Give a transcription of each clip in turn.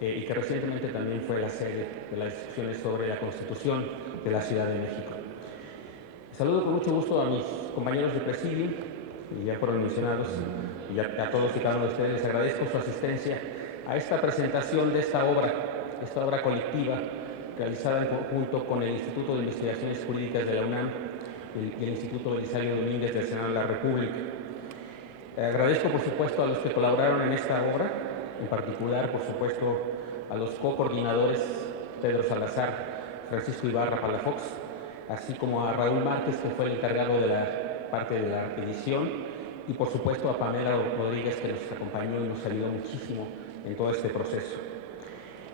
y que recientemente también fue la sede de las discusiones sobre la Constitución de la Ciudad de México. Saludo con mucho gusto a mis compañeros de presidio, y ya fueron mencionados, y a todos y cada uno de ustedes les agradezco su asistencia a esta presentación de esta obra colectiva realizada en conjunto con el Instituto de Investigaciones Jurídicas de la UNAM y el Instituto Belisario Domínguez del Senado de la República. Agradezco, por supuesto, a los que colaboraron en esta obra, en particular, por supuesto, a los co-coordinadores Pedro Salazar, Francisco Ibarra Palafox, así como a Raúl Márquez, que fue el encargado de la parte de la edición, y por supuesto a Pamela Rodríguez, que nos acompañó y nos ayudó muchísimo en todo este proceso.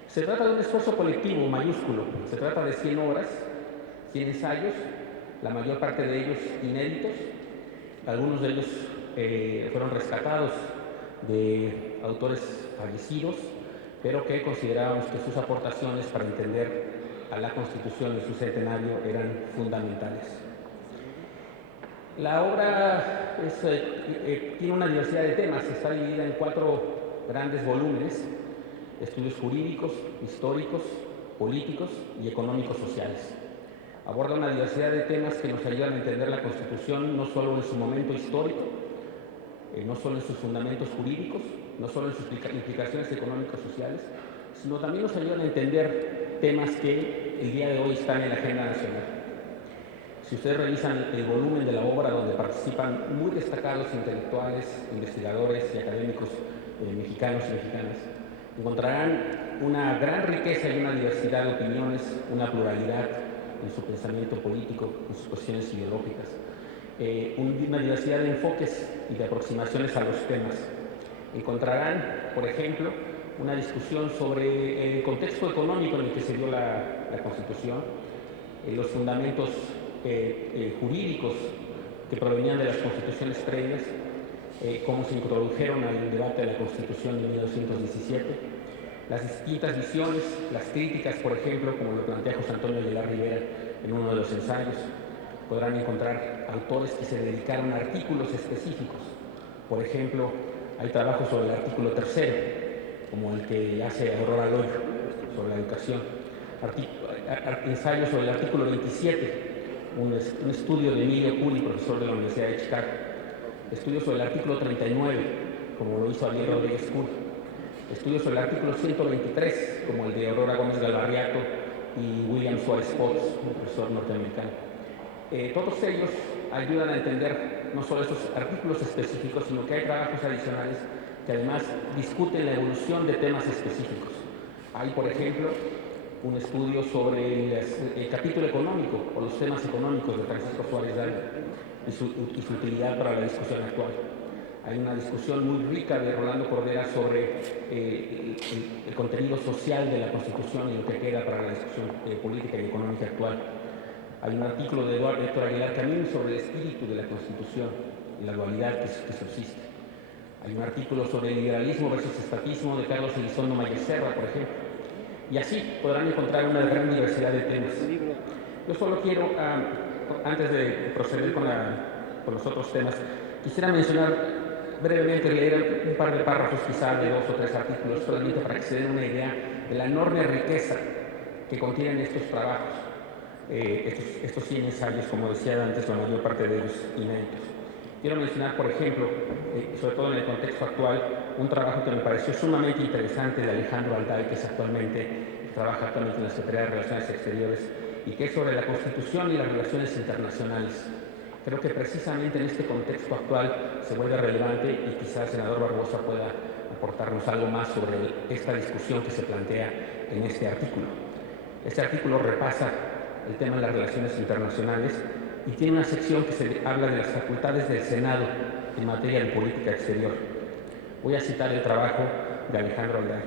Se trata de un esfuerzo colectivo mayúsculo, se trata de 100 obras, 100 ensayos, la mayor parte de ellos inéditos, algunos de ellos fueron rescatados de autores fallecidos, pero que considerábamos que sus aportaciones para entender a la Constitución de su centenario eran fundamentales. La obra tiene una diversidad de temas, está dividida en 4 grandes volúmenes: estudios jurídicos, históricos, políticos y económicos sociales. Aborda una diversidad de temas que nos ayudan a entender la Constitución no solo en su momento histórico, no solo en sus fundamentos jurídicos, no solo en sus implicaciones económicas sociales, sino también nos ayudan a entender temas que el día de hoy están en la agenda nacional. Si ustedes revisan el volumen de la obra, donde participan muy destacados intelectuales, investigadores y académicos mexicanos y mexicanas, encontrarán una gran riqueza y una diversidad de opiniones, una pluralidad en su pensamiento político, en sus cuestiones ideológicas, una diversidad de enfoques y de aproximaciones a los temas. Encontrarán, por ejemplo, una discusión sobre el contexto económico en el que se dio la Constitución, los fundamentos jurídicos que provenían de las constituciones previas, cómo se introdujeron al debate de la Constitución de 1917, las distintas visiones, las críticas, por ejemplo, como lo plantea José Antonio Aguilar Rivera en uno de los ensayos. Podrán encontrar autores que se dedicaron a artículos específicos. Por ejemplo, hay trabajos sobre el artículo 3, como el que hace Aurora Loyo sobre la educación. Ensayos sobre el artículo 27, un estudio de Emilio Curi, profesor de la Universidad de Chicago. Estudios sobre el artículo 39, como lo hizo Ariel Rodríguez Curi. Estudios sobre el artículo 123, como el de Aurora Gómez Galvarriato y William Suárez Potts, un profesor norteamericano. Todos ellos ayudan a entender no solo estos artículos específicos, sino que hay trabajos adicionales que además discuten la evolución de temas específicos. Hay, por ejemplo, un estudio sobre el capítulo económico o los temas económicos de Francisco Suárez Dávila y su utilidad para la discusión actual. Hay una discusión muy rica de Rolando Cordera sobre el contenido social de la Constitución y lo que queda para la discusión política y económica actual. Hay un artículo de Héctor Aguilar Camín sobre el espíritu de la Constitución y la dualidad que subsiste. Hay un artículo sobre el liberalismo versus estatismo de Carlos Elizondo Mayer Serra, por ejemplo. Y así podrán encontrar una gran diversidad de temas. Yo solo quiero, antes de proceder con los otros temas, quisiera mencionar brevemente, leer un par de párrafos quizá de 2 o 3 artículos, solamente para que se den una idea de la enorme riqueza que contienen estos trabajos, estos 100 ensayos, como decía antes, la mayor parte de ellos inéditos. Quiero mencionar, por ejemplo, sobre todo en el contexto actual, un trabajo que me pareció sumamente interesante de Alejandro Alday, que trabaja actualmente en la Secretaría de Relaciones Exteriores, y que es sobre la Constitución y las relaciones internacionales. Creo que precisamente en este contexto actual se vuelve relevante y quizás el senador Barbosa pueda aportarnos algo más sobre esta discusión que se plantea en este artículo. Este artículo repasa el tema de las relaciones internacionales y tiene una sección que se habla de las facultades del Senado en materia de política exterior. Voy a citar el trabajo de Alejandro Alday.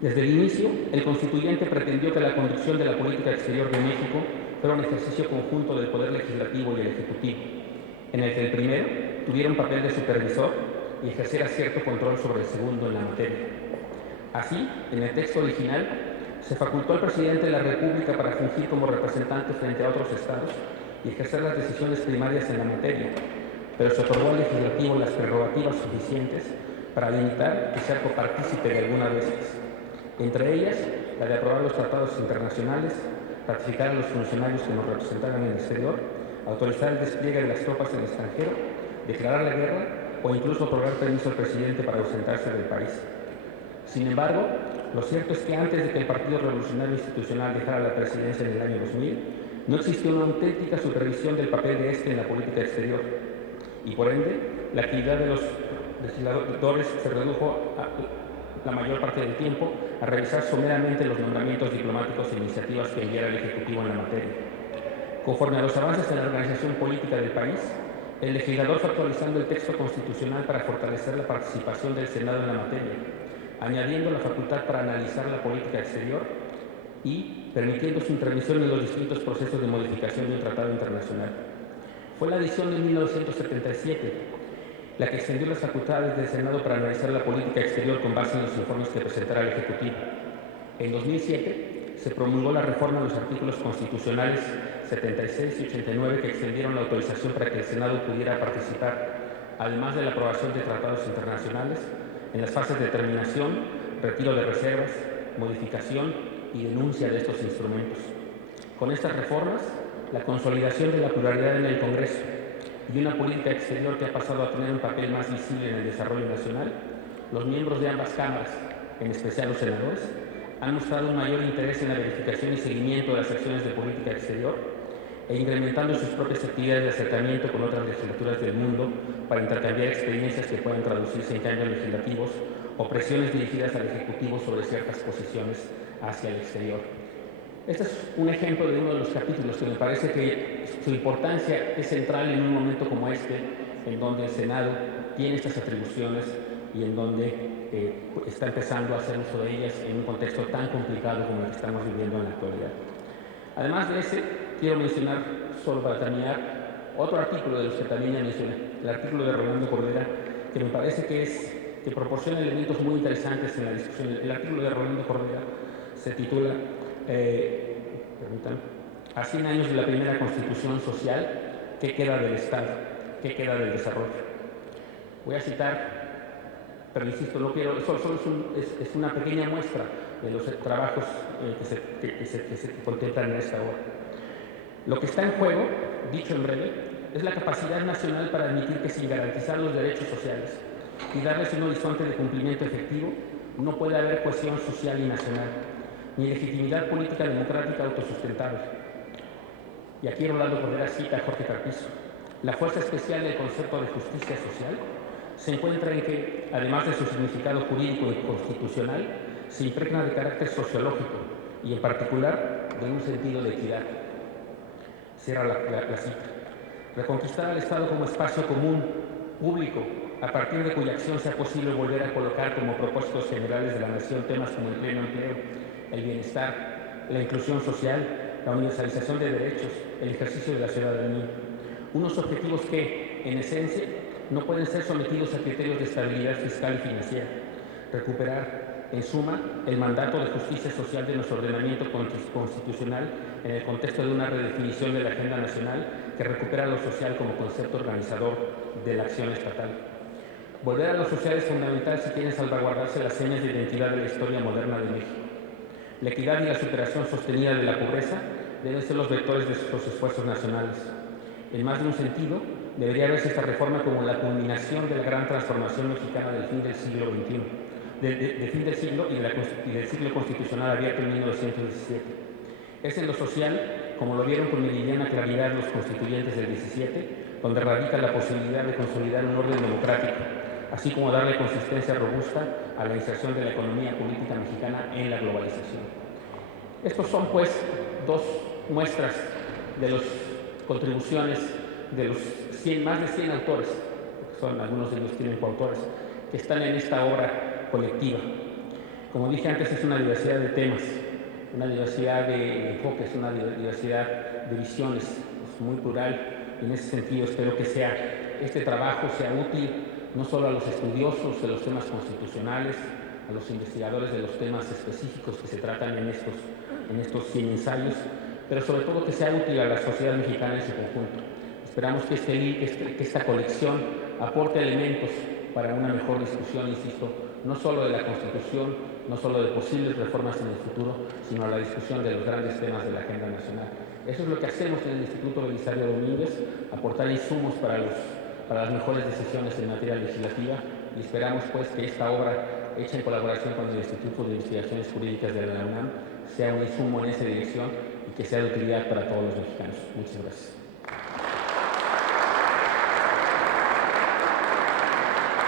Desde el inicio, el constituyente pretendió que la conducción de la política exterior de México fuera un ejercicio conjunto del Poder Legislativo y el Ejecutivo, en el que el primero tuviera un papel de supervisor y ejerciera cierto control sobre el segundo en la materia. Así, en el texto original, se facultó al presidente de la República para fungir como representante frente a otros estados y ejercer las decisiones primarias en la materia, pero se otorgó al legislativo las prerrogativas suficientes para limitar que sea copartícipe de algunas de estas. Entre ellas, la de aprobar los tratados internacionales, ratificar a los funcionarios que nos representaran en el exterior, autorizar el despliegue de las tropas en el extranjero, declarar la guerra o incluso otorgar permiso al presidente para ausentarse del país. Sin embargo, lo cierto es que antes de que el Partido Revolucionario Institucional dejara la presidencia en el año 2000, no existió una auténtica supervisión del papel de este en la política exterior y, por ende, la actividad de los legisladores se redujo la mayor parte del tiempo a revisar someramente los nombramientos diplomáticos e iniciativas que enviara el Ejecutivo en la materia. Conforme a los avances en la organización política del país, el legislador fue actualizando el texto constitucional para fortalecer la participación del Senado en la materia, añadiendo la facultad para analizar la política exterior y permitiendo su intervención en los distintos procesos de modificación de un tratado internacional. Fue la edición de 1977 la que extendió las facultades del Senado para analizar la política exterior con base en los informes que presentara el Ejecutivo. En 2007 se promulgó la reforma de los artículos constitucionales 76 y 89 que extendieron la autorización para que el Senado pudiera participar, además de la aprobación de tratados internacionales, en las fases de determinación, retiro de reservas, modificación y denuncia de estos instrumentos. Con estas reformas, la consolidación de la pluralidad en el Congreso y una política exterior que ha pasado a tener un papel más visible en el desarrollo nacional, los miembros de ambas cámaras, en especial los senadores, han mostrado un mayor interés en la verificación y seguimiento de las acciones de política exterior e incrementando sus propias actividades de acercamiento con otras legislaturas del mundo para intercambiar experiencias que puedan traducirse en cambios legislativos o presiones dirigidas al Ejecutivo sobre ciertas posiciones hacia el exterior. Este es un ejemplo de uno de los capítulos que me parece que su importancia es central en un momento como este, en donde el Senado tiene estas atribuciones y en donde está empezando a hacer uso de ellas en un contexto tan complicado como el que estamos viviendo en la actualidad. Además de ese, quiero mencionar, solo para terminar, otro artículo de los que también ya mencioné, el artículo de Rolando Cordera, que me parece que proporciona elementos muy interesantes en la discusión. El artículo de Rolando Cordera se titula a 100 años de la primera Constitución Social, ¿qué queda del Estado? ¿Qué queda del desarrollo? Voy a citar, pero insisto, no quiero, solo es una pequeña muestra de los trabajos que se contemplan en esta obra. Lo que está en juego, dicho en breve, es la capacidad nacional para admitir que sin garantizar los derechos sociales y darles un horizonte de cumplimiento efectivo, no puede haber cohesión social y nacional, ni legitimidad política democrática autosustentable. Y aquí Rolando Cordera cita a Jorge Carpizo. La fuerza especial del concepto de justicia social se encuentra en que, además de su significado jurídico y constitucional, se impregna de carácter sociológico y, en particular, de un sentido de equidad. Cierra la cita. Reconquistar al Estado como espacio común, público, a partir de cuya acción sea posible volver a colocar como propósitos generales de la nación temas como el pleno empleo, el bienestar, la inclusión social, la universalización de derechos, el ejercicio de la ciudadanía. Unos objetivos que, en esencia, no pueden ser sometidos a criterios de estabilidad fiscal y financiera. Recuperar, en suma, el mandato de justicia social de nuestro ordenamiento constitucional en el contexto de una redefinición de la agenda nacional que recupera lo social como concepto organizador de la acción estatal. Volver a lo social es fundamental si quieren salvaguardarse las señas de identidad de la historia moderna de México. La equidad y la superación sostenida de la pobreza deben ser los vectores de estos esfuerzos nacionales. En más de un sentido, debería verse esta reforma como la culminación de la gran transformación mexicana del fin del siglo XXI, del fin del siglo y del siglo constitucional abierto en 1917. Es en lo social, como lo vieron con meridiana claridad los constituyentes del 17, donde radica la posibilidad de consolidar un orden democrático, así como darle consistencia robusta a la inserción de la economía política mexicana en la globalización. Estos son, pues, dos muestras de las contribuciones de los más de 100 autores, porque algunos de ellos tienen coautores, que están en esta obra colectiva. Como dije antes, es una diversidad de temas, una diversidad de enfoques, una diversidad de visiones, es muy plural, y en ese sentido espero que este trabajo sea útil no solo a los estudiosos de los temas constitucionales, a los investigadores de los temas específicos que se tratan en estos 100 ensayos, pero sobre todo que sea útil a la sociedad mexicana en su conjunto. Esperamos que esta colección aporte elementos para una mejor discusión, insisto, no solo de la Constitución, no solo de posibles reformas en el futuro, sino la discusión de los grandes temas de la agenda nacional. Eso es lo que hacemos en el Instituto Belisario Domínguez, aportar insumos para las mejores decisiones en materia legislativa, y esperamos pues que esta obra, hecha en colaboración con el Instituto de Investigaciones Jurídicas de la UNAM, sea un insumo en esa dirección y que sea de utilidad para todos los mexicanos. Muchas gracias.